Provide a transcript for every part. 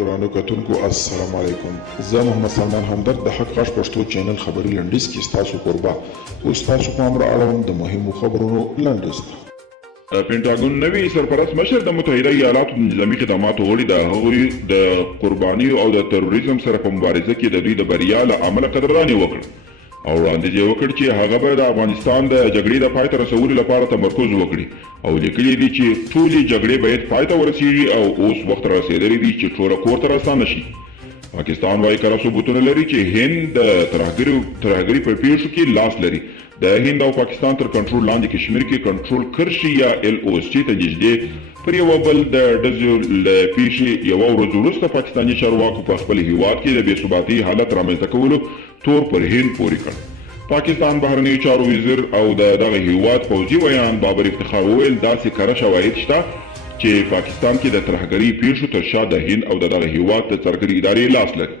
ګرانو کتونکو السلام علیکم. زه محمد سلمان همدرد د حق غږ پښتو چینل خبري لنډیز کې ستاسو قربا اوس تاسو پام را اړوم د مهمو خبرونو لنډیز ته. پینټاګون نوی سرپرست مشر د متحده ایالاتو د نظامي خدماتو غړي د هغوی د قربانیو او د تروریزم سره په مبارزه کې د دوی د بریا له امله قدرداني وکړه او وړاندیز یې وکړ چې هغه به د افغانستان د جګړې د پای ته رسولو لپاره تمرکز وکړي او لیکلي دي چې ټولې جګړې باید پای ته ورسیږي او اوس وخت رسېدلی دی چې ټوله کور ته راستانه شي. پاکستان وايي کره ثبوتونه لري چې هند د ترهګرۍ په پیښو کې لاس لري. د هند او پاکستان تر کنټرول لاندې کشمیر کې کنټرول کرشي یا LOC ته نږدې پر یو بل د ډزو له پیښې یوه ورځ وروسته پاکستاني چارواکو په خپل هیواد کې د بې ثباتۍ حالت رامنځته کولو تور پر هند پورې کړ. پاکستان بهرنیو چارو وزیر او د دغه هیواد پوځي ویان بابر افتخار وویل داسې کره شواهد شته چې پاکستان کې د ترهګرۍ پیښو تر شا د هند او دغه هیواد د څرګندې ادارې لاس لري.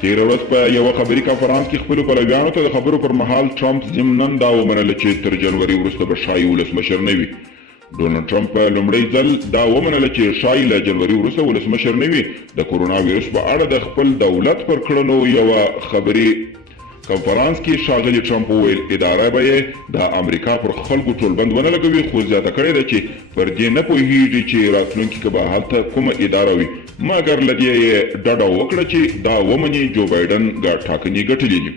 تېره ورځ په یوه خبري کنفرانس کې خپلو پلویانو ته د خبرو پر مهال ټرمپ ضمناً دا ومنله چې تر جنوري وروسته به ښایي ولسمشر نه وي. ډونالډ ټرمپ په لومړی ځل دا ومنله چې ښایي له جنوري وروسته ولسمشر نه وي. د کورونا ویروس په اړه د خپل دولت پر کړنو یوه خبري کنفرانس کې ښاغلي ټرمپ وویل اداره به یې د امریکا پر خلکو ټولبند ونه لګوي خو زیاته کړې ده چې پر دې نه پوهیږي چې راتلونکي کې به هلته کومه اداره وي مګر له دې یې ډډه وکړه چې دا ومني جو بایډن ټاکنې ګټلې دي.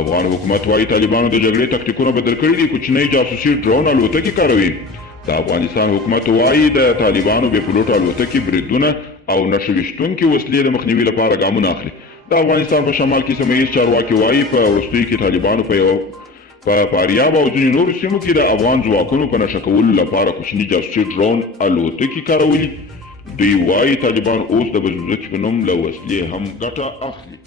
افغان حکومت وايي طالبانو د جګړې تکتیکونه بدل کړي دي کوچنۍ جاسوسي ډرون الوتکې کاروي. د افغانستان حکومت وايي د طالبانو بې پلوټه الوتکې بریدونه او نښه ویشتونکې وسلې د مخنیوي لپاره ګامونه اخلي. د افغانستان په شمال کې سیمه ییز چارواکي وايي په وروستیو کې طالبانو په فاریاب او ځینو نورو سیمو کې د افغان ځواکونو په نښه کولو لپاره کوچني جاسوسي ډرون الوتکې کارولي. دوی وايي طالبان اوس د بزوزک په نوم له وسلې هم ګټه اخلي.